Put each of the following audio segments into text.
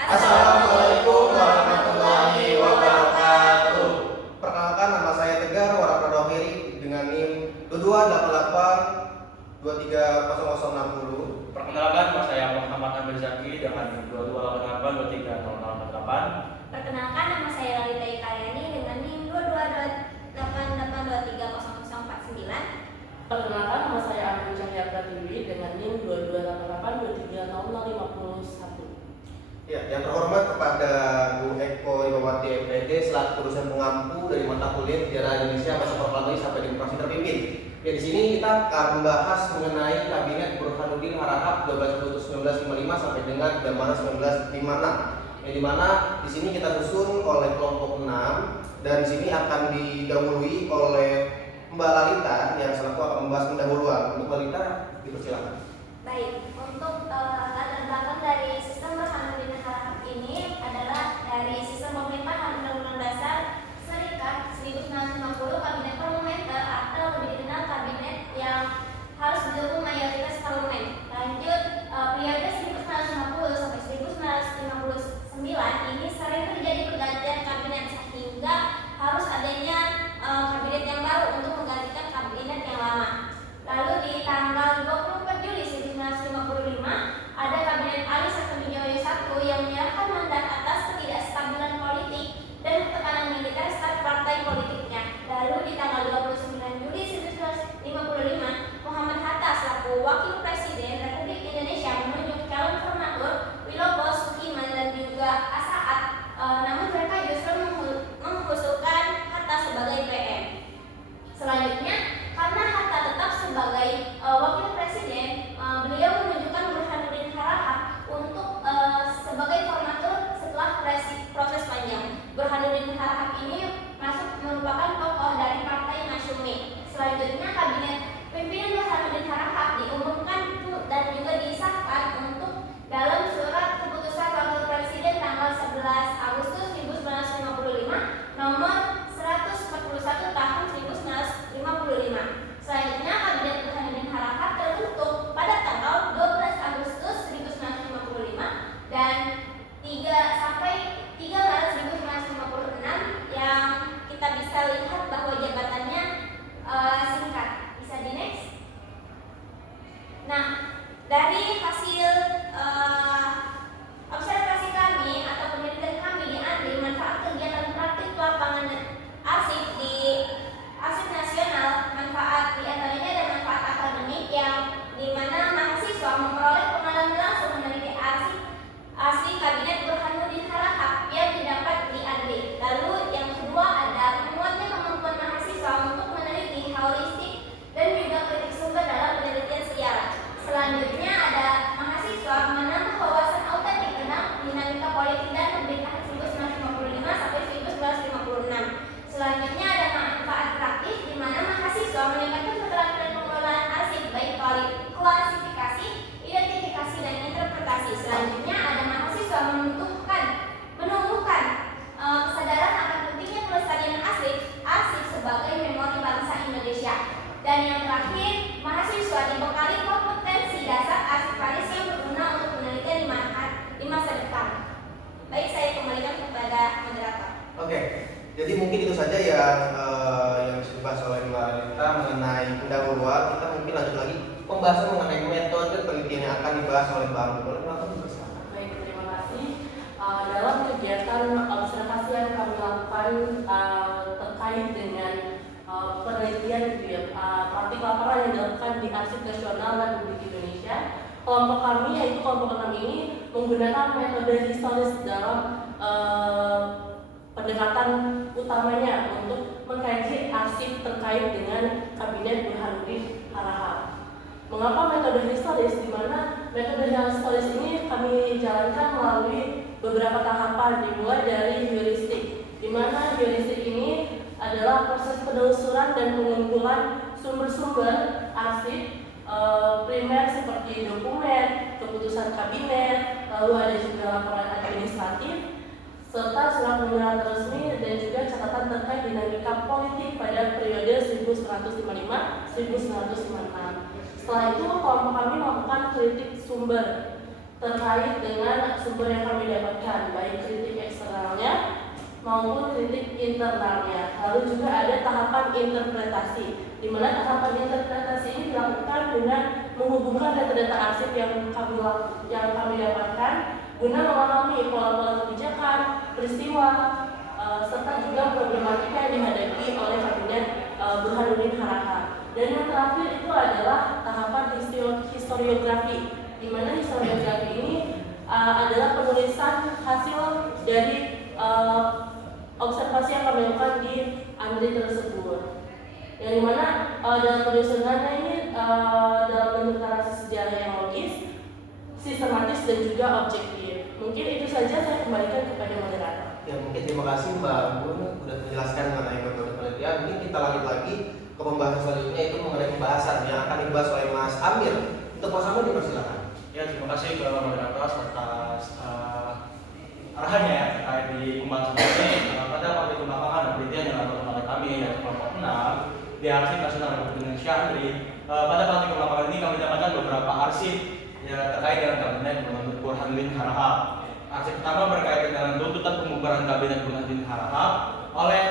Assalamualaikum warahmatullahi wabarakatuh. Perkenalkan, nama saya Tegar Warapradawiri dengan NIM 2288230060. Perkenalkan, nama saya Muhammad Amir Zaki dengan NIM 2288230048. Perkenalkan, nama saya Lalita Ikaryani dengan NIM 2288230049. Perkenalkan, nama saya Amin Cahya Pratiwi dengan NIM 2288230051. Ya, yang terhormat kepada Bu Eko Ibawati MPD selaku dosen pengampu dari mata kuliah Sejarah Indonesia Masa Proklamasi sampai Demokrasi Terpimpin. Ya, di sini kita akan membahas mengenai Kabinet Burhanuddin Harahap 12 Agustus 1955 sampai dengan Damara 1956. Yang dimana di sini kita susun oleh kelompok 6 dan di sini akan didahului oleh Mbak Lalita yang selaku akan membahas pendahuluan. Untuk Mbak Lalita, dipersilakan. Baik, untuk latar belakang dari sistem Burhanuddin Harahap ini adalah dari sistem pemerintahan Undang-Undang Dasar Serikat 1950, kabinet parlementer atau lebih dikenal kabinet yang harus didukung mayoritas parlemen. Lanjut, periode 1950 sampai 1959 ini sering terjadi pergantian kabinet sehingga harus adanya kabinet yang baru untuk menggantikan kabinet yang lama. Lalu di tanggal 24 Juli 1955 ada kabinet Ali Safeudin I yang menyerahkan mandat atas ketidakstabilan politik dan tekanan militer start partai politiknya. Lalu di tanggal 29 Juli 1955 Muhammad Hatta selaku Wakil Presiden Republik Indonesia menunjuk calon formatur Wilopo Sukiman dan juga Asaat, namun mereka justru mengusulkan Hatta sebagai PM. Selanjutnya, karena Hatta tetap sebagai wakil presiden, beliau menunjukkan Burhanuddin Harahap untuk sebagai formatur setelah proses panjang. Burhanuddin Harahap ini merupakan tokoh dari Partai Masyumi. Selanjutnya, kabinet pimpinan Burhanuddin Harahap diumumkan dan juga disahkan untuk dalam surat keputusan wakil presiden tanggal 11 Agustus 1955 nomor 141 tahun 1955. Selanjutnya, kabinet Burhanuddin Harahap terbentuk pada tanggal 12 Agustus 1955 dan 3 sampai 3 Maret 1956 yang kita bisa lihat bahwa jabatannya singkat. Bisa di next. Nah, dari hasil observasi kami atau penelitian kami diambil manfaat kegiatan praktik lapangan arsip di arsip nasional. Manfaat diantaranya ada manfaat akademik yang dimana mahasiswa memperoleh pengalaman langsung meneliti arsip asli kabinet Burhanuddin Harahap yang didapat di ADRI. Lalu yang kedua ada menguatnya kemampuan mahasiswa untuk meneliti holistik dan juga kritik sumber dalam penelitian sejarah. Selanjutnya ada mahasiswa menambah wawasan autentik tentang dinamika politik dan pemerintahan 1955 sampai 1956. Selanjutnya ada manfaat praktis di mana mahasiswa meningkatkan keterampilan pengelolaan arsip baik klasifikasi, identifikasi dan interpretasi. Selanjutnya ada mahasiswa menumbuhkan kesadaran akan pentingnya pelestarian arsip sebagai memori bangsa Indonesia. Dan yang terakhir, mahasiswa dibekali kompetensi dasar arsiparis yang berguna untuk penelitian di masa depan. Baik, saya kembalikan kepada moderator. Oke, jadi mungkin itu saja yang bisa dibahas oleh Mbak Lalita mengenai pendahuluan. Kita mungkin lanjut lagi pembahasan mengenai metode penelitian yang akan dibahas oleh Mbak Lalita. Boleh langsung bersama. Baik, terima kasih. Dalam kegiatan observasi yang kami lakukan terkait dengan penelitian praktik lapangan yang dilakukan di Arsip Nasional Republik Indonesia, kelompok kami yaitu kelompok 6 ini menggunakan metode historis dalam pendekatan utamanya untuk mengkaji arsip terkait dengan kabinet Burhanuddin Harahap. Mengapa metode historis? Di mana metode historis ini kami jalankan melalui beberapa tahapan, dimulai dari heuristik, di mana heuristik ini adalah proses penelusuran dan pengumpulan sumber-sumber arsip primer seperti dokumen, keputusan kabinet, lalu ada juga laporan administratif, serta surat pernyataan resmi dan juga catatan terkait dinamika politik pada periode 1955-1956. Setelah itu kelompok kami melakukan kritik sumber. terkait dengan sumber yang kami dapatkan, baik kritik eksternalnya maupun kritik internalnya. Lalu juga ada tahapan interpretasi, di mana tahapan interpretasi ini dilakukan dengan menghubungkan data-data arsip yang kami dapatkan guna memahami pola-pola kebijakan, peristiwa, serta juga problematika yang dihadapi oleh kabinet Burhanuddin Harahap. Dan yang terakhir itu adalah tahapan historiografi, di mana historiografi ini adalah penulisan hasil dari observasi yang kami lakukan di ANDRI tersebut. Yang dimana dalam penyusunannya ini dalam bentuk narasi sejarah yang logis, sistematis dan juga objektif. Mungkin itu saja, saya kembalikan kepada moderator. Ya, mungkin terima kasih Mbak Gun sudah menjelaskan mengenai metode penelitian. Mungkin kita lanjut lagi ke pembahasan selanjutnya, itu mengenai pembahasan yang akan dibahas oleh Mas Amir. Untuk Mas Amir dipersilakan. Ya, terima kasih ke moderator atas arahannya ya terkait di pembahasan ini. Pada waktu itu lapangan penelitian yang dilakukan oleh kami dari kelompok 6 di Arsip Nasional Republik Indonesia ANDRI. Pada waktu itu lapangan ini kami dapatkan beberapa arsip yang terkait dengan kabinet Burhanuddin Harahap. Arsip pertama berkaitan dengan tuntutan pembubaran kabinet Burhanuddin Harahap oleh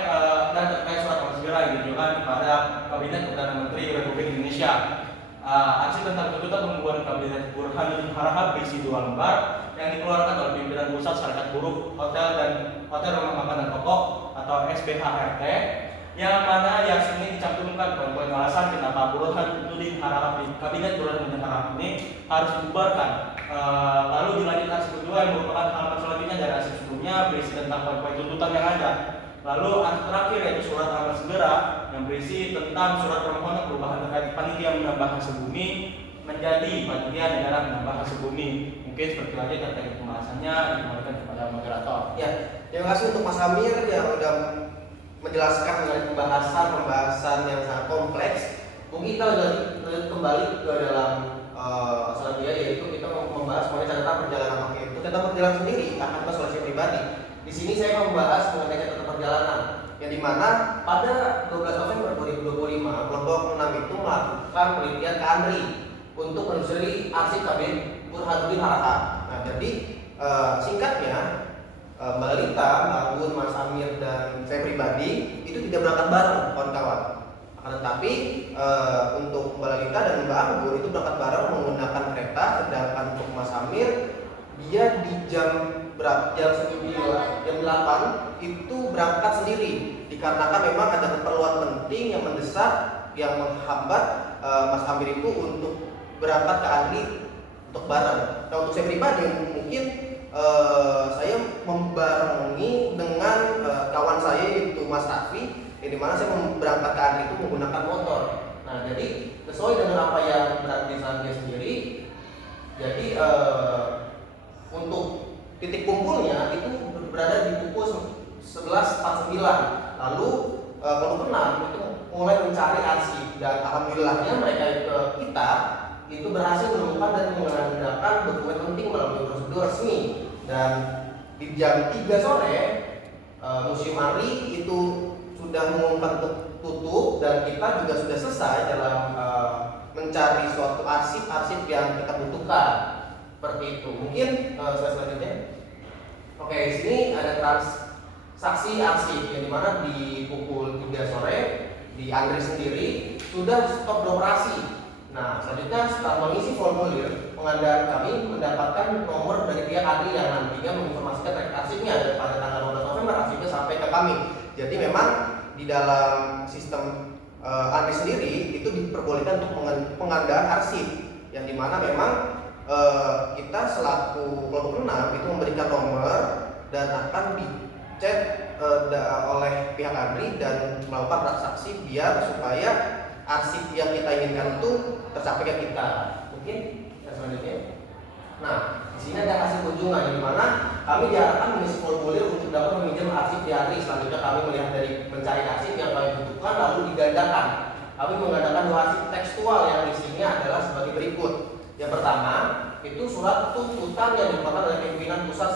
dan terkait surat segera yang ditujukan kepada kabinet Perdana Menteri Republik Indonesia. Arsip tentang tuntutan pembubaran kabinet Burhanuddin Harahap berisi 2 lembar yang dikeluarkan oleh pimpinan pusat Serikat Buruh Hotel Rumah Makan dan Pokok atau SPHRT, yang mana yang sini dicantumkan poin-poin alasan kenapa Burhanuddin Harahap di kabinet Burhanuddin Harahap ini harus dibubarkan. Lalu dilanjut arsip kedua yang merupakan halaman selanjutnya dari arsip sebelumnya, berisi tentang poin-poin tuntutan yang ada. Lalu arsip terakhir yaitu surat amal segera yang berisi tentang surat permohonan perubahan terkait panitia menambah hasil bumi menjadi panitia negara menambah hasil bumi. Mungkin seperti aja terkait pembahasannya, dikembalikan kepada moderator. Ya, terima kasih untuk Mas Amir yang sudah menjelaskan mengenai pembahasan yang sangat kompleks. Mungkin kita lanjut kembali ke dalam selanjutnya, yaitu kita membahas mengenai catatan perjalanan wakil. Untuk catatan perjalanan sendiri akan dibahas oleh saya pribadi. Di sini saya membahas mengenai catatan perjalanan, yang dimana pada 12 November 2025 kelompok 6 itu melakukan penelitian ke ANDRI untuk menelusuri arsip kabinet Burhanuddin Harahap. Nah, jadi singkatnya Mbak Lita, Mbak Gun, Mas Amir, dan saya pribadi itu tidak berangkat bareng kawan-kawan. Akan tetapi untuk Mbak Lita dan Mbak Gun itu berangkat bareng menggunakan kereta, sedangkan untuk Mas Amir dia di jam 8 itu berangkat sendiri, dikarenakan memang ada keperluan penting yang mendesak yang menghambat Mas Amir itu untuk berangkat ke ANDRI untuk bareng. Nah, untuk saya pribadi mungkin saya membarengi dengan kawan saya yaitu Mas Raffi, yang dimana saya berangkat ke ANDRI itu menggunakan motor. Nah, jadi sesuai dengan apa yang berarti saya sendiri, jadi untuk titik kumpulnya itu berada di pukul 11.49. Lalu kelompok 6 itu mulai mencari arsip, dan alhamdulillahnya mereka kita itu berhasil menemukan dan menggunakan dokumen penting melalui prosedur resmi. Dan di jam 3 sore Museum ANDRI itu sudah mengumumkan tutup, dan kita juga sudah selesai dalam mencari suatu arsip-arsip yang kita butuhkan. Seperti itu. Mungkin saya selanjutnya. Oke, di sini ada transaksi arsip yang dimana di pukul 3 sore di ANDRI sendiri sudah stop beroperasi. Nah, selanjutnya setelah mengisi formulir pengadaan, kami mendapatkan nomor dari pihak ANDRI yang nantinya menginformasikan terkait arsipnya, dan pada tanggal 12 November arsipnya sampai ke kami. Jadi memang di dalam sistem ANDRI sendiri itu diperbolehkan untuk pengadaan arsip, yang dimana memang kita selaku kelompok 6 itu memberikan nomor dan akan dicek oleh pihak ANDRI dan melakukan transaksi biar supaya arsip yang kita inginkan itu tercapai ke kita. Mungkin selanjutnya. Nah, di sini ada hasil kunjungan, di mana kami diarahkan mengisi formulir untuk dapat meminjam arsip di ANDRI. Selanjutnya kami melihat dari mencari arsip yang kami butuhkan lalu digandakan. Kami menggandakan 2 arsip tekstual yang isinya adalah sebagai berikut. Yang pertama itu surat tuntutan yang dikeluarkan oleh pimpinan pusat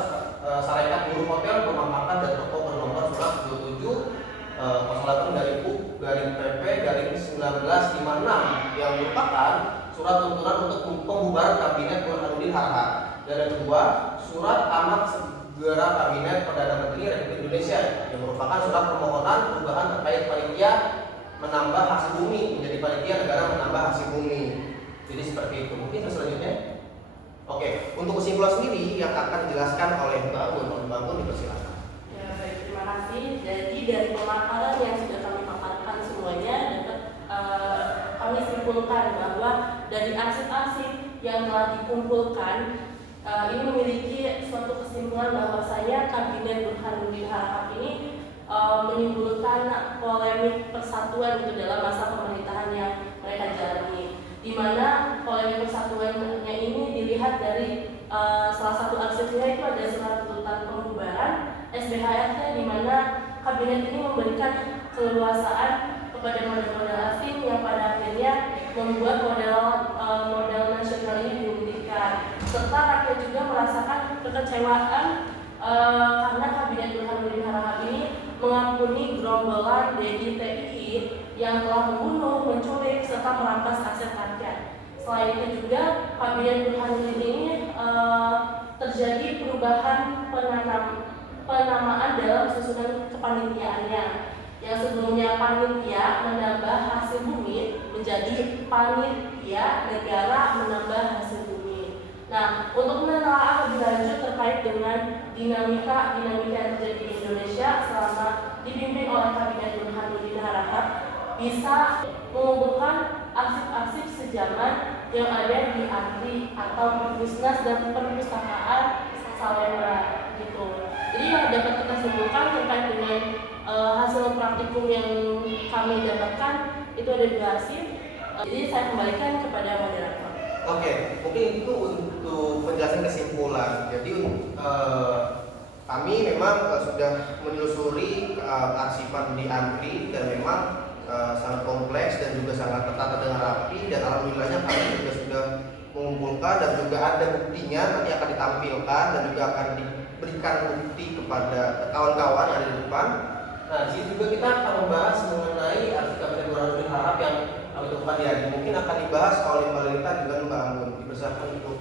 Serikat Buruh Hotel Rumah Makan dan Toko bernomor surat 27/08/PP/1956 yang merupakan surat tuntutan untuk pembubaran kabinet Burhanuddin Harahap. Dan yang kedua, surat amat segera Kabinet Perdana Menteri Republik Indonesia yang merupakan surat permohonan perubahan terkait panitia menambah hasil bumi menjadi panitia negara menambah hasil bumi. Jadi seperti itu. Mungkin selanjutnya. Oke, untuk kesimpulan sendiri yang akan dijelaskan oleh Mbak Gun. Mbak Gun dipersilakan. Ya, baik, terima kasih. Jadi dari pemaparan yang sudah kami paparkan semuanya dapat kami simpulkan bahwa dari arsip-arsip yang telah dikumpulkan ini memiliki suatu kesimpulan bahwasanya Kabinet Burhanuddin Harahap ini menimbulkan polemik persatuan itu dalam masa pemerintahan yang mereka jalani, di mana polemik persatuannya ini dilihat dari salah satu arsipnya itu ada surat tuntutan pembubaran SBHRT, di mana kabinet ini memberikan keleluasaan kepada model-model asing yang pada akhirnya membuat model nasional ini diunggulkan, serta rakyat juga merasakan kekecewaan karena Kabinet Burhanuddin Harahap ini mengampuni gerombolan DITI yang telah membunuh, menculik, serta merampas aset rakyat. Selain itu juga Kabinet Burhanuddin ini terjadi perubahan penamaan dalam susunan kepanitiaannya, yang sebelumnya panitia menambah hasil bumi menjadi panitia negara menambah hasil bumi. Nah, untuk menelaah lebih lanjut terkait dengan dinamika yang terjadi di Indonesia selama dipimpin oleh Kabinet Burhanuddin Harahap, bisa mengumpulkan arsip-arsip sejaman yang ada di ANRI atau Perpusnas dan Perpustakaan Salemba gitu. Jadi yang dapat kita simpulkan terkait dengan hasil praktikum yang kami dapatkan itu ada 2 arsip. Jadi saya kembalikan kepada moderator. Oke, mungkin itu untuk penjelasan kesimpulan. Jadi kami memang sudah menelusuri arsipan di ANRI dan memang sangat kompleks dan juga sangat tertata dengan rapi, dan alhamdulillahnya kami juga sudah mengumpulkan dan juga ada buktinya nanti akan ditampilkan dan juga akan diberikan bukti kepada kawan-kawan yang ada di depan. Nah, di sini juga kita akan membahas mengenai arsip Kabinet Burhanuddin Harahap yang kami temukan di ANRI. Mungkin akan dibahas oleh Mbak Lita dengan Mbak Anggun. Dipersilakan untuk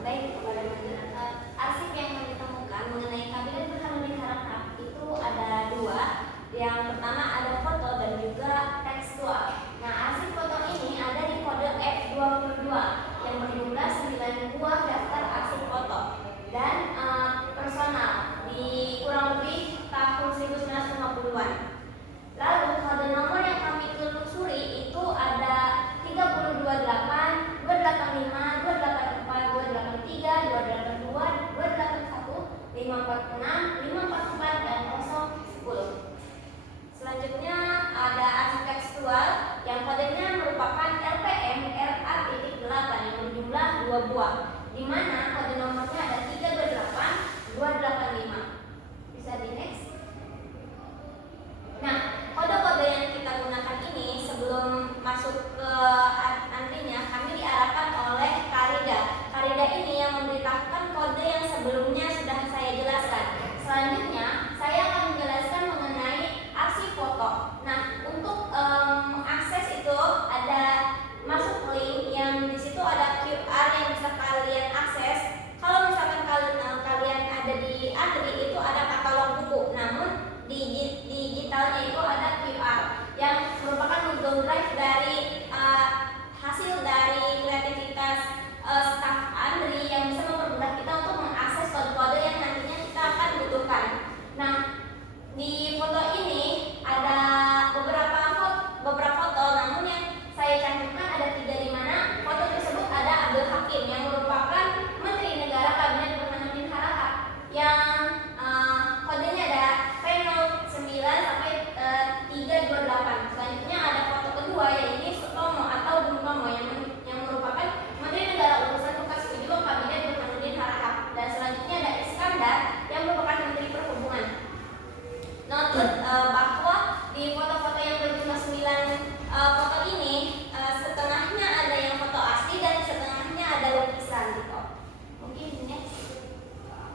Baik, kepada moderator, arsip yang kami temukan mengenai Kabinet Burhanuddin Harahap itu ada 2. Yang pertama ada foto dan juga tekstual. Nah, arsip foto ini ada di kode F22 yang berjumlah 9 buah daftar arsip foto dan personal di kurang lebih tahun 1950-an. Lalu kode nomor yang kami telusuri itu ada 328, 285, 284, 283, 282, 281, 546, 544 dan 010. Selanjutnya ada arsip tekstual yang kodenya merupakan LPM RA.8 yang berjumlah 2 buah, di mana kode nomornya ada 328, 285. Bisa di next. Nah, kode-kode yang kita gunakan ini sebelum masuk ke antrinya kami diarahkan oleh Karida. Karida ini yang memberitahukan kode yang sebelumnya sudah saya jelaskan. Selanjutnya saya akan menjelaskan mengenai arsip foto. Nah, untuk mengakses itu ada masuk link yang di situ ada QR yang bisa kalian akses. Kalau misalkan kalian ada di ANRI itu ada katalog buku, namun digitalnya itu ada QR yang merupakan Google Drive dari hasil dari kreativitas staf ANRI yang bisa mempermudah kita untuk mengakses kode-kode yang nantinya kita akan butuhkan. Nah, di foto ini ada beberapa foto, namun yang saya cantumkan ada 3, di mana foto tersebut ada Abdul Hakim yang merupakan Menteri Negara Kabinet Burhanuddin Harahap yang kodenya ada P09 sampai 328. Selanjutnya ada foto kedua yaitu Sutomo atau Bung Tomo yang merupakan Menteri Negara Urusan Bekas Ujung Kabinet Burhanuddin Harahap, dan selanjutnya ada Iskandar yang merupakan Menteri Perhubungan. Note bahwa di foto-foto yang berjumlah 9 foto ini setengahnya ada yang foto asli dan setengahnya ada lukisan gitu. Mungkin next.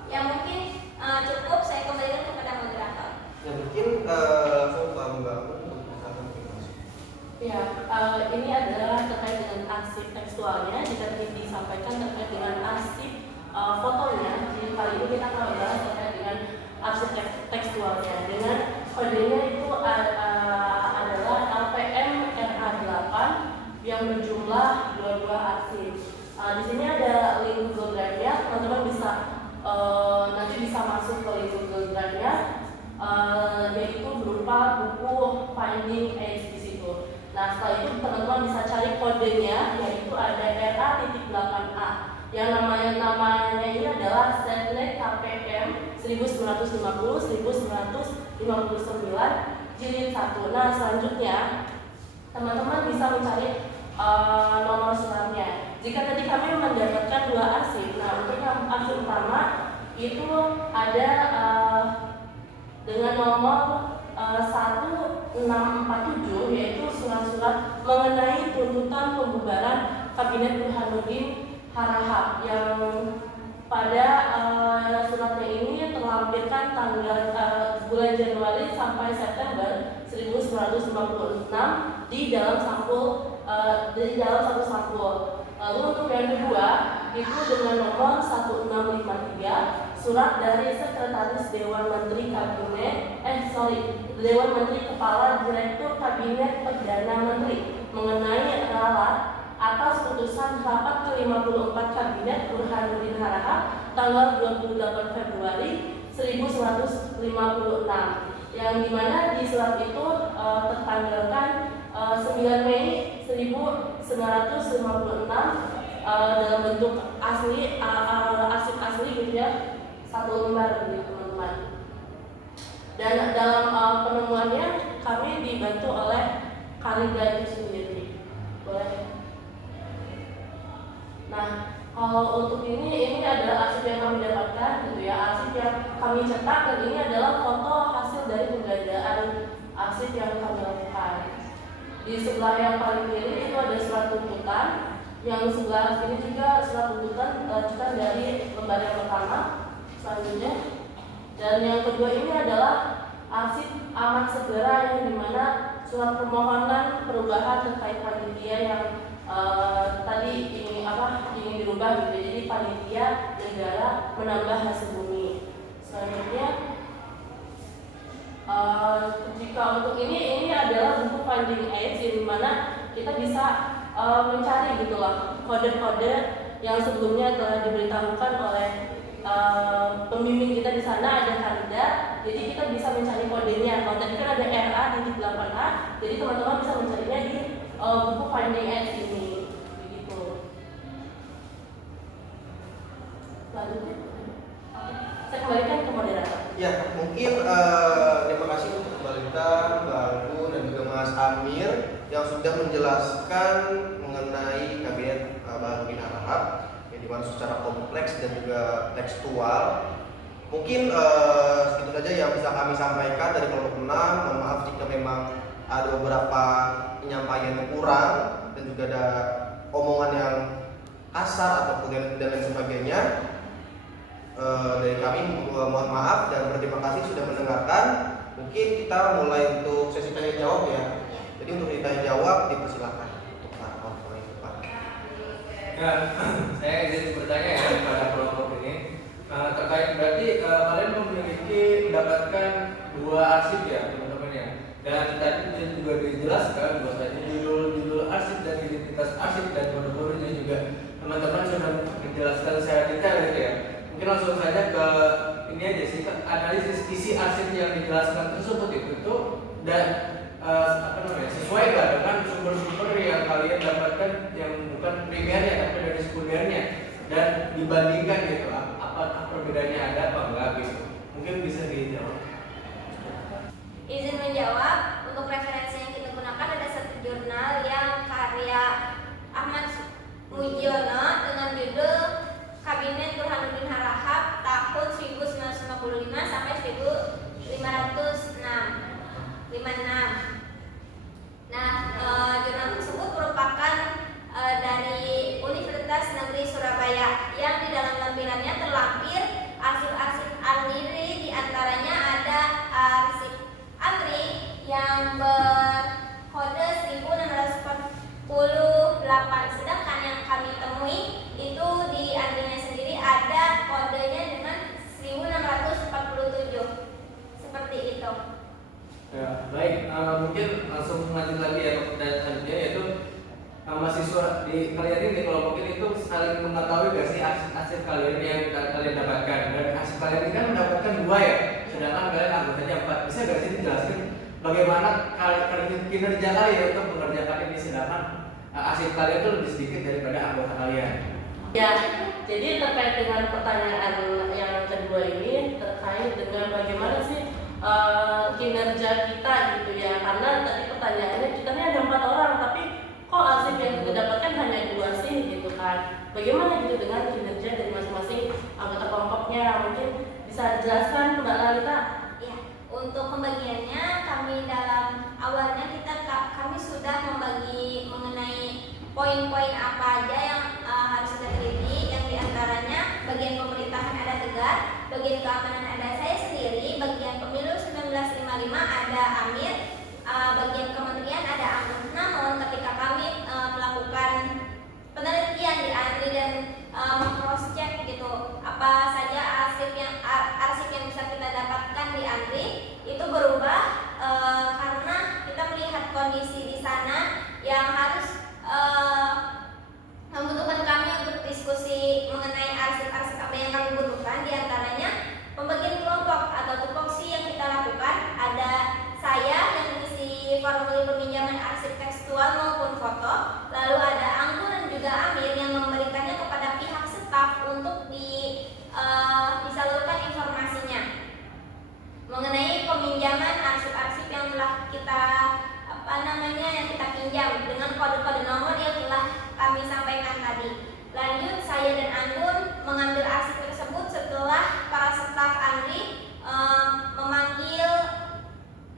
Ya mungkin cukup, saya kembalikan kepada moderator. ya mungkin langsung Mbak Anggun untuk misalkan Ya, ini adalah terkait dengan arsip tekstualnya. Jika disampaikan terkait dengan arsip fotonya. Jadi kali ini kita akan membahas terkait dengan arsip tekstualnya. Dengan kodenya itu adalah LPM RA8 yang berjumlah 22 arsip. Di sini ada link Google Drive-nya, teman-teman bisa nanti bisa masuk ke link Google Drive-nya, yaitu berupa buku Finding Age di situ. Nah, setelah itu teman-teman bisa cari kodenya, yaitu ada RA.8A yang namanya ini adalah Setnek KPM 1950-1959 jilid 1. Nah, selanjutnya teman-teman bisa mencari nomor suratnya. Jika tadi kami mendapatkan 2 arsip, nah untuk yang arsip pertama itu ada dengan nomor 1647, yaitu surat-surat mengenai tuntutan pembubaran Kabinet Burhanuddin Harahap, yang pada suratnya ini terlampirkan tanggal bulan Januari sampai September 1956 di dalam satu sampul. Lalu untuk yang kedua itu dengan nomor 1653, surat dari Sekretaris Dewan Menteri Dewan Menteri Kepala Direktur Kabinet Perdana Menteri mengenai ralat atas putusan rapat ke-54 Kabinet Burhanuddin Harahap tanggal 28 Februari 1956, yang dimana di surat itu tertanggalkan 9 Mei 1956 dalam bentuk asli, arsip asli gitu ya, 1 lembar gitu teman-teman. Dan dalam penemuannya kami dibantu oleh Karida itu sendiri. Boleh. Nah, kalau untuk ini adalah arsip yang kami dapatkan gitu ya, arsip yang kami cetak, dan ini adalah foto hasil dari penggandaan arsip yang kami lakukan. Di sebelah yang paling kiri itu ada surat tuntutan, yang sebelah sini juga surat tuntutan lanjutan dari lembar yang pertama selanjutnya. Dan yang kedua ini adalah arsip amat segera, yang dimana surat permohonan perubahan terkait panitia yang tadi ingin dirubah gitu. Jadi panitia negara menambah hasil bumi. Selanjutnya jika untuk ini adalah buku Finding Age, di mana kita bisa mencari gitulah kode-kode yang sebelumnya telah diberitahukan oleh pembimbing kita di sana, ada Karida. Jadi kita bisa mencari kodenya. Kalau tadi kan ada RA.8A, jadi teman-teman bisa mencarinya di buku Finding Age ini. Begitu. Selanjutnya, saya kembalikan ke moderator. Ya, mungkin terima kasih untuk Mbak Lita, Mbak Anggun, dan juga Mas Amir yang sudah menjelaskan mengenai Kabinet Burhanuddin Harahap, yang dimana secara kompleks dan juga tekstual. Mungkin segitu saja yang bisa kami sampaikan dari kelompok 6. Mohon maaf jika memang ada beberapa penyampaian yang kurang dan juga ada omongan yang kasar ataupun dan lain sebagainya. Dari kami mohon maaf dan berterima kasih sudah mendengarkan. Mungkin kita mulai untuk sesi tanya jawab ya. Jadi untuk ditanya jawab dipersilakan untuk para kelompok yang depan. Ya, saya izin bertanya ya kepada kelompok ini terkait berarti kalian memiliki mendapatkan 2 arsip ya teman-teman ya. Dan tadi juga dijelaskan bahwasanya judul arsip dan identitas arsip dan kode-kodenya juga teman-teman sudah menjelaskan secara detail gitu ya. Mungkin langsung saja ke ini aja sih, analisis isi arsip yang dijelaskan tersebut itu dan sesuai gak dengan sumber-sumber yang kalian dapatkan yang bukan primernya tapi dari sekundernya, dan dibandingkan gitu apa perbedaannya, ada apa enggak gitu. Mungkin bisa dijawab. Izin menjawab, untuk referensi yang kita gunakan ada satu jurnal yang karya Ahmad Mujiono dengan judul Kabinet Burhanuddin Harahap tahun 1955 sampai 1556. Nah, jurnal tersebut merupakan dari Universitas Negeri Surabaya yang di dalam lampirannya mengetahui gak sih arsip kalian yang kalian dapatkan? Dan arsip kalian ini kan mendapatkan 2 ya, sedangkan kalian anggotanya 4. Bisa gak sih dijelaskan bagaimana kinerja kalian untuk mengerjakan ini, sedangkan arsip kalian itu lebih sedikit daripada anggota kalian? Ya, jadi terkait dengan pertanyaan yang kedua ini terkait dengan bagaimana sih kinerja kita gitu ya, karena tadi pertanyaannya kita ini ada 4 orang tapi kok arsip yang kita dapatkan hanya 2 sih gitu kan. Bagaimana gitu dengan kinerja dari masing-masing anggota kelompoknya, mungkin bisa dijelaskan Mbak Lalita? Ya, untuk pembagiannya kami dalam awalnya kami sudah membagi mengenai poin-poin apa aja yang harus kita teliti, yang diantaranya bagian pemerintahan ada Tegar, bagian keamanan ada saya sendiri, bagian pemilu 1955 ada Amir, bagian kementerian ada Anggun. Namun ketika kami melakukan penelitian di ANRI dan cross check gitu apa saja arsip yang bisa kita dapatkan di ANRI, itu berubah karena kita melihat kondisi di sana yang harus membutuhkan kami untuk diskusi mengenai arsip-arsip apa yang kami butuhkan. Di antaranya pembagian kelompok atau tupoksi yang kita lakukan, ada saya yang mengisi formulir peminjaman arsip tekstual maupun foto, lalu ada Anggun dan juga Amir yang memberikannya kepada pihak staf untuk disalurkan informasinya mengenai peminjaman arsip-arsip yang telah kita yang kita pinjam dengan kode-kode nomor yang telah kami sampaikan tadi. Lanjut, saya dan Anggun mengambil arsip tersebut setelah para staf ANRI memanggil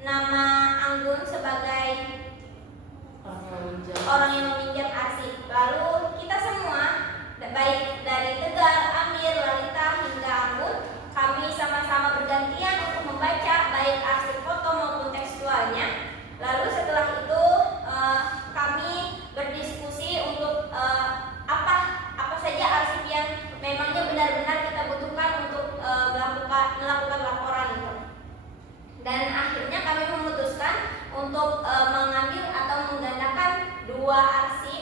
nama Anggun sebagai orang yang meminjam arsip. Lalu kita semua, baik dari Tegar, Amir, Lalita hingga Anggun, kami sama-sama bergantian untuk membaca baik arsip foto maupun tekstualnya. Lalu setelah itu kami berdiskusi untuk apa saja arsip yang memangnya benar-benar kita butuhkan untuk melakukan laporan itu. Dan akhirnya kami memutuskan untuk mengambil atau menggandakan 2 arsip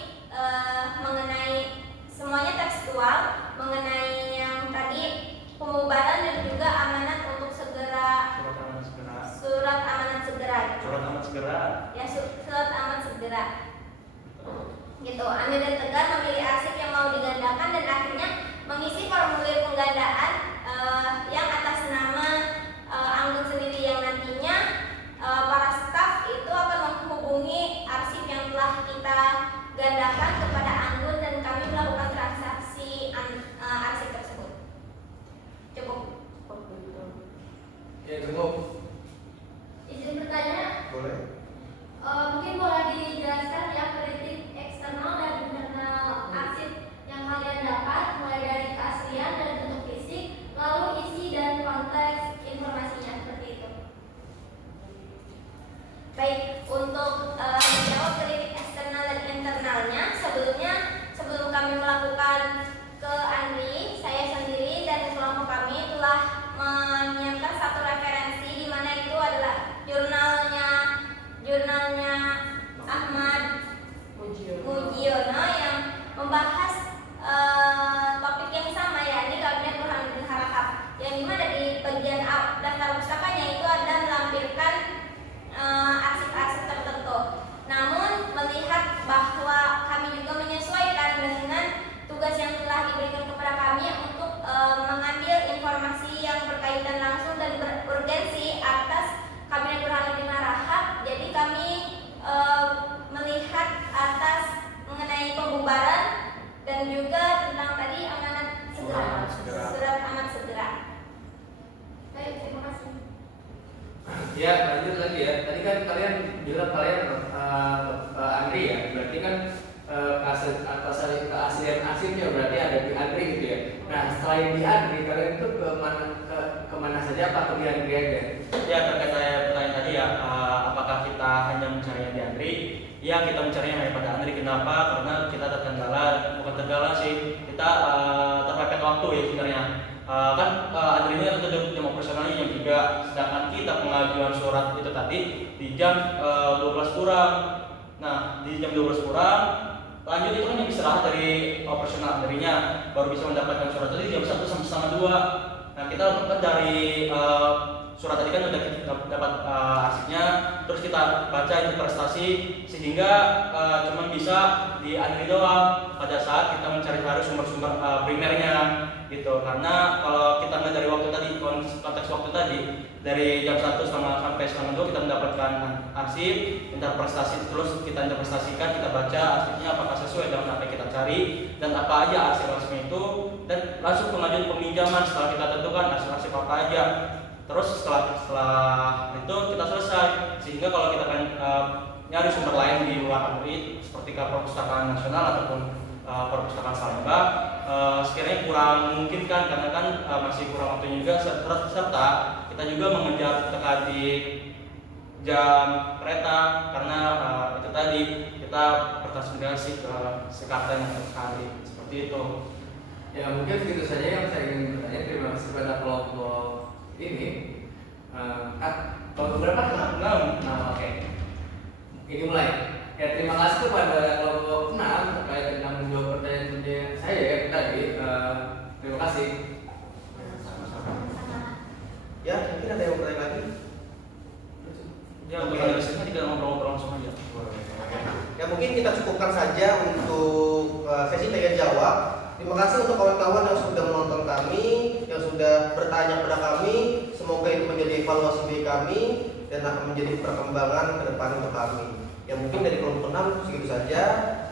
mengenai semuanya tekstual, mengenai yang tadi pembubaran dan juga amanat untuk segera surat amanat segera gitu. Amir dan Tegar memilih arsip yang mau digandakan dan akhirnya mengisi formulir penggandaan yang atas nama Anggun sendiri, yang nantinya para staf itu akan menghubungi arsip yang telah kita gandakan kepada Anggun dan kami melakukan transaksi arsip tersebut. Cukup. Ya, cukup. Izin bertanya? Boleh. Mungkin boleh dijelaskan ya kritik eksternal dan internal arsip yang kalian dapat, mulai dari keaslian dan bentuk fisik, lalu isi dan konteks informasinya, seperti itu. Baik, untuk menjawab kritik eksternal dan internalnya, sebelum kami melakukan ke ANRI, saya sendiri dan kelompok kami telah menyiapkan satu referensi di mana itu adalah jurnalnya Ahmad Mujiono yang membahas topik yang sama, yakni Kabinet Burhanuddin Harahap, yang dimana di bagian daftar pustakanya itu ada melampirkan arsip-arsip tertentu. Namun melihat bahwa kami juga menyesuaikan dengan tugas yang telah diberikan kepada kami untuk mengambil informasi yang berkaitan langsung dan berurgensi atas Kabinet Burhanuddin Harahap, jadi kami melihat atas mengenai pembubaran dan juga tentang tadi amanat segera, surat amanat segera. Baik, terima kasih. Ya, lanjut lagi ya. Tadi kan kalian bilang kalian ANRI ya, berarti kan keaslian arsipnya berarti ada di ANRI gitu ya. Nah, selain di ANRI, kalian itu kemana saja, apa di ANRI aja? Ya, terkait pertanyaan tadi ya, apakah kita hanya mencarinya di ANRI? Ya, kita mencarinya hanya pada ANRI. Kenapa? Karena kita bukan terkendala sih, kita terpepet waktu ya sebenarnya. Kan ANRI ini tentu jam operasionalnya jam 3, sedangkan kita pengajuan surat itu tadi di jam 12 kurang. Nah, di jam 12 kurang lanjut itu kan yang istirahat dari operasional darinya baru bisa mendapatkan surat tadi jam 1 sampai setengah 2. Nah kita kan dari surat tadi kan udah kita dapat arsipnya, terus kita baca interpretasi sehingga cuma bisa diakhiri doang pada saat kita mencari sumber-sumber primernya gitu. Karena kalau kita nggak dari waktu tadi, konteks waktu tadi dari jam 1 sampai setengah 2 kita mendapatkan arsip, interpretasi, terus kita interpretasikan, kita baca arsipnya apakah sesuai dengan apa yang kita cari dan apa aja arsip-arsipnya itu, dan langsung pengajuan peminjaman setelah kita tentukan arsip-arsip apa aja. Terus setelah itu kita selesai, sehingga kalau kita pengen nyari sumber lain di luar MUI seperti Perpustakaan Nasional ataupun Perpustakaan Salemba sekiranya kurang mungkin kan, karena kan masih kurang waktunya juga, serta kita juga mengejar teka di jam kereta karena itu tadi kita bertransmigrasi ke Jakarta yang sekali seperti itu. Ya mungkin segitu saja yang saya ingin bertanya. Terima kasih pada kelompok ini. Kelompok berapa? 6. Oke. Ini mulai. Ya terima kasih kepada kelompok 6 terkait dengan menjawab pertanyaan saya ya tadi. Terima kasih. Ya, mungkin ada yang mau bertanya lagi? Ya untuk dari sini kita ngobrol-ngobrol langsung aja. Ya mungkin kita cukupkan saja untuk sesi tanya jawab. Terima kasih untuk kawan-kawan yang sudah menonton kami, yang sudah bertanya kepada kami. Semoga itu menjadi evaluasi bagi kami dan akan menjadi perkembangan ke depan untuk kami. Ya mungkin dari kelompok 6 segitu saja.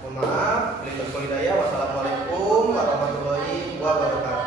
Mohon maaf. Wassalamualaikum warahmatullahi wabarakatuh.